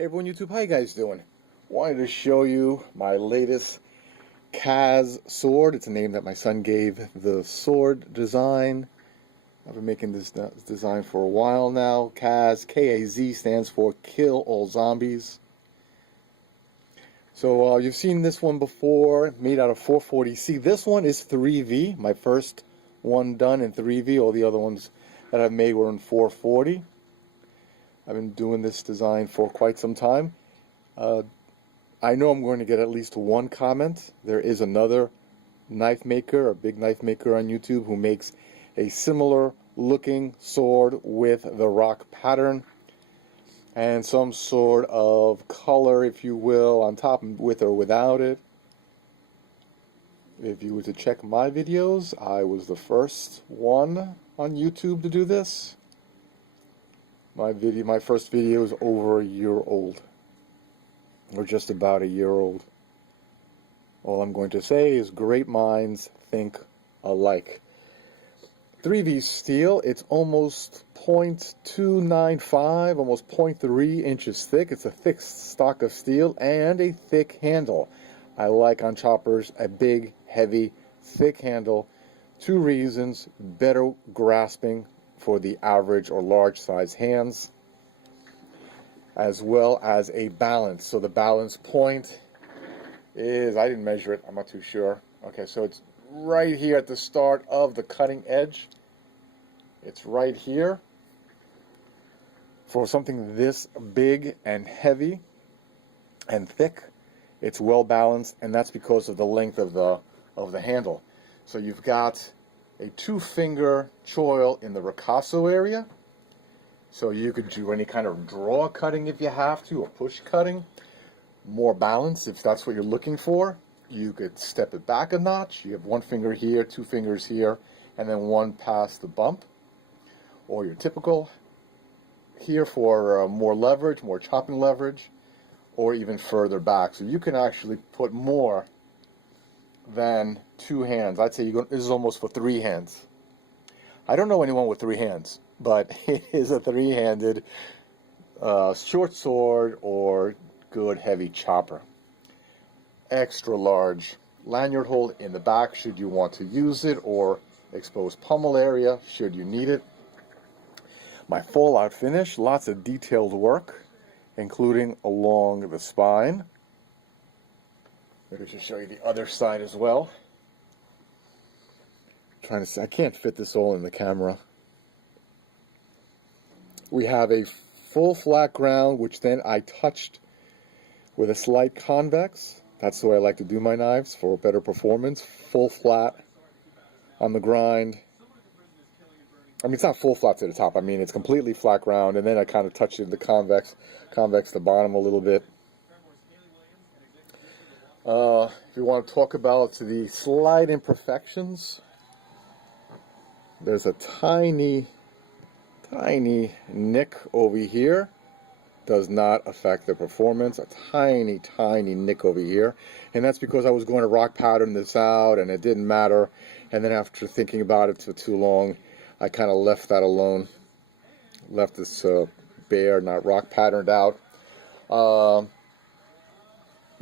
Hey everyone, YouTube, how you guys doing? Wanted to show you my latest Kaz sword. It's a name that my son gave the sword design. I've been making this design for a while now. Kaz, K-A-Z, stands for Kill All Zombies. So you've seen this one before, made out of 440C. This one is 3V, my first one done in 3V. All the other ones that I've made were in 440. I've been doing this design for quite some time. I know I'm going to get at least one comment. There is another knife maker, a big knife maker on YouTube, who makes a similar looking sword with the rock pattern and some sort of color, if you will, on top, with or without it. If you were to check my videos, I was the first one on YouTube to do this. My first video is over a year old, or just about a year old. All I'm going to say is great minds think alike. 3V steel, it's almost 0.295, almost 0.3 inches thick. It's a thick stock of steel and a thick handle. I like on choppers a big, heavy, thick handle. Two reasons: better grasping for the average or large size hands, as well as a balance. So the balance point is, I didn't measure it, I'm not too sure. Okay, so it's right here at the start of the cutting edge. It's right here. For something this big and heavy and thick, it's well balanced, and that's because of the length of the handle. So you've got a 2-finger choil in the ricasso area, so you could do any kind of draw cutting if you have to, or push cutting. More balance if that's what you're looking for. You could step it back a notch. You have 1 finger here, 2 fingers here, and then 1 past the bump. Or your typical here for more leverage, more chopping leverage, or even further back. So you can actually put more than 2 hands. I'd say this is almost for 3 hands. I don't know anyone with 3 hands, but it is a 3-handed short sword or good heavy chopper. Extra large lanyard hole in the back should you want to use it, or exposed pommel area should you need it. My fallout finish, lots of detailed work, including along the spine. Maybe I should show you the other side as well. Trying to see, I can't fit this all in the camera. We have a full flat ground, which then I touched with a slight convex. That's the way I like to do my knives for better performance. Full flat on the grind. I mean, it's not full flat to the top. I mean, it's completely flat ground, and then I kind of touched it in the convex the bottom a little bit. If you want to talk about the slight imperfections, there's a tiny nick over here. Does not affect the performance. A tiny nick over here, and that's because I was going to rock pattern this out, and it didn't matter. And then after thinking about it for too long, I kind of left that alone. Left this bare, not rock patterned out.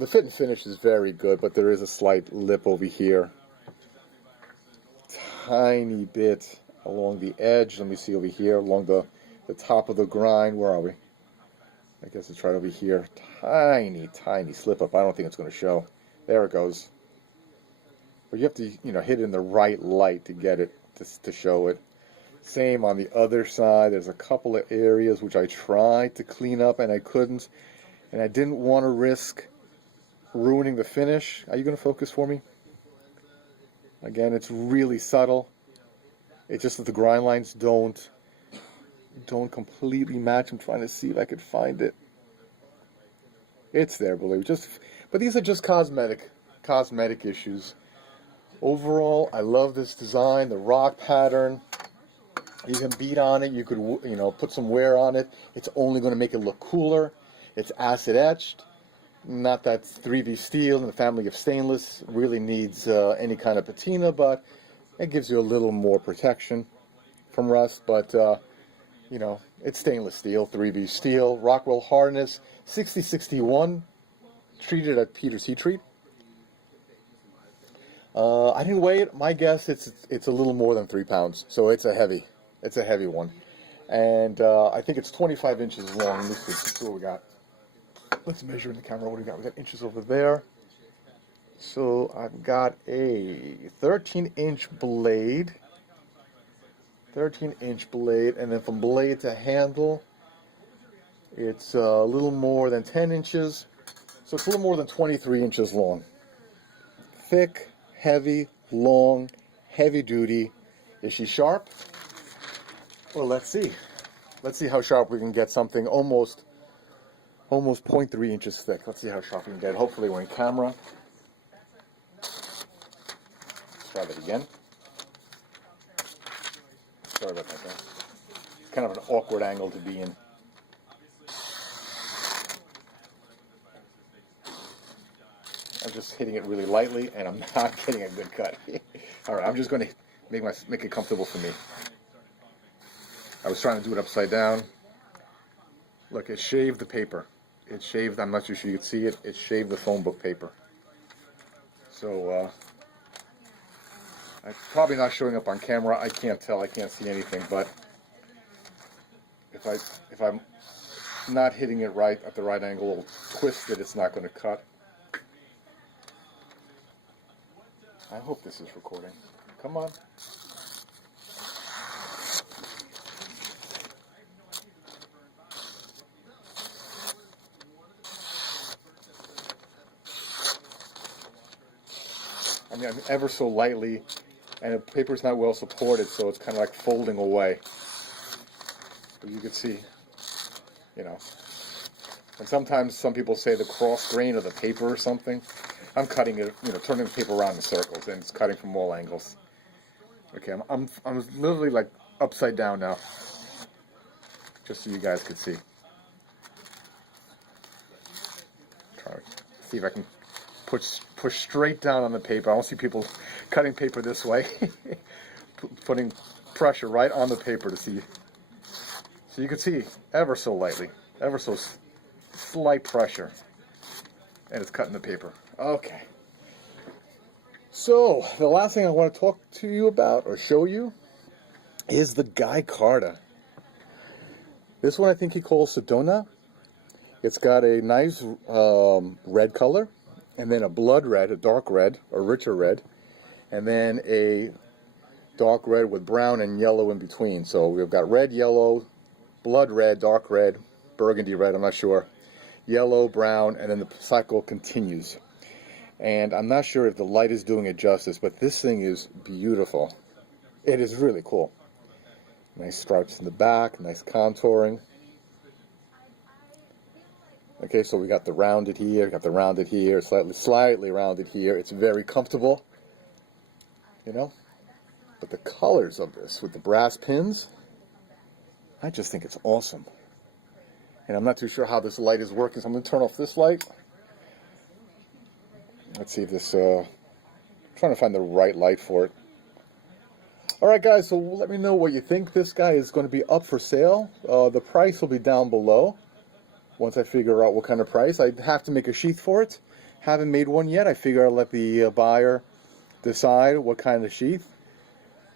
The fit and finish is very good, but there is a slight lip over here. Tiny bit along the edge. Let me see over here, along the top of the grind. Where are we? I guess it's right over here. Tiny slip up. I don't think it's going to show. There it goes. But you have to, hit it in the right light to get it to show it. Same on the other side. There's a couple of areas which I tried to clean up and I couldn't, and I didn't want to risk ruining the finish. Are you going to focus for me? Again, it's really subtle. It's just that the grind lines don't completely match. I'm trying to see if I could find it. It's there, believe it. But these are just cosmetic issues. Overall, I love this design. The rock pattern. You can beat on it. You could, put some wear on it. It's only going to make it look cooler. It's acid etched. Not that 3V steel in the family of stainless really needs any kind of patina, but it gives you a little more protection from rust. But You know, it's stainless steel, 3B steel, Rockwell harness, 6061, treated at Peter's Heat Treat. I didn't weigh it. My guess it's a little more than 3 pounds, so it's a heavy one. And I think it's 25 inches long. Let's see what we got. Let's measure in the camera. What do we got? We got inches over there. So I've got a 13-inch blade. 13-inch blade, and then from blade to handle, it's a little more than 10 inches. So it's a little more than 23 inches long. Thick, heavy, long, heavy duty. Is she sharp? Well, let's see. Let's see how sharp we can get something almost 0.3 inches thick. Let's see how sharp we can get. Hopefully we're in camera. Let's try that again. Sorry about that, guys. Kind of an awkward angle to be in. I'm just hitting it really lightly, and I'm not getting a good cut. All right, I'm just going to make it comfortable for me. I was trying to do it upside down. Look, it shaved the paper. It shaved, I'm not too sure you can see it, it shaved the phone book paper. So, it's probably not showing up on camera. I can't tell, I can't see anything, but if I'm not hitting it right at the right angle, or twist it, it's not going to cut. I hope this is recording. Come on. I mean, I'm ever so lightly, and the paper's not well supported, so it's kind of like folding away. But you can see, you know. And sometimes some people say the cross grain of the paper or something. I'm cutting it, you know, turning the paper around in circles, and it's cutting from all angles. Okay, I'm literally like upside down now, just so you guys can see. Try to see if I can push straight down on the paper. I don't see people cutting paper this way. Putting pressure right on the paper to see. So you can see ever so lightly, ever so slight pressure, and it's cutting the paper. Okay. So the last thing I want to talk to you about or show you is the Guycarta. This one I think he calls Sedona. It's got a nice red color, and then a blood red, a dark red, a richer red, and then a dark red with brown and yellow in between. So we've got red, yellow, blood red, dark red, burgundy red, I'm not sure, yellow, brown, and then the cycle continues. And I'm not sure if the light is doing it justice, but this thing is beautiful. It is really cool. Nice stripes in the back, nice contouring. Okay, so we got the rounded here, got the rounded here, slightly rounded here. It's very comfortable, you know. But the colors of this with the brass pins, I just think it's awesome. And I'm not too sure how this light is working, so I'm going to turn off this light. Let's see if this, trying to find the right light for it. Alright guys, so let me know what you think. This guy is going to be up for sale. The price will be down below. Once I figure out what kind of price. I have to make a sheath for it. Haven't made one yet. I figure I'll let the buyer decide what kind of sheath.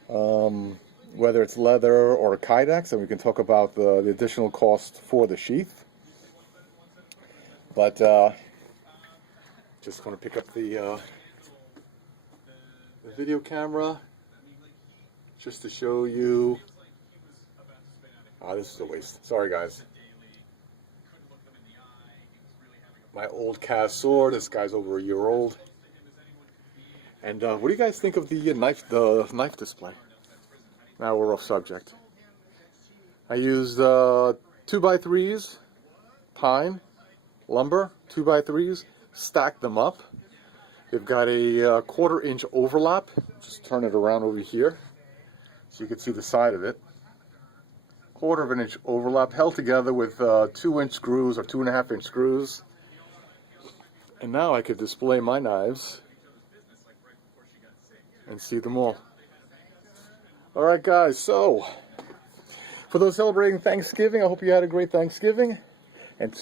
Whether it's leather or a Kydex, and we can talk about the additional cost for the sheath. But just want to pick up the video camera just to show you. This is a waste. Sorry guys. My old cast sword. This guy's over a year old. And what do you guys think of the knife display? Now we're off subject. I used 2x3s, pine, lumber, 2x3s, stacked them up. They've got a 1/4 inch overlap. Just turn it around over here so you can see the side of it. 1/4 inch overlap held together with 2-inch screws or 2.5-inch screws. And now I could display my knives and see them all. Alright guys, so For those celebrating Thanksgiving, I hope you had a great Thanksgiving. And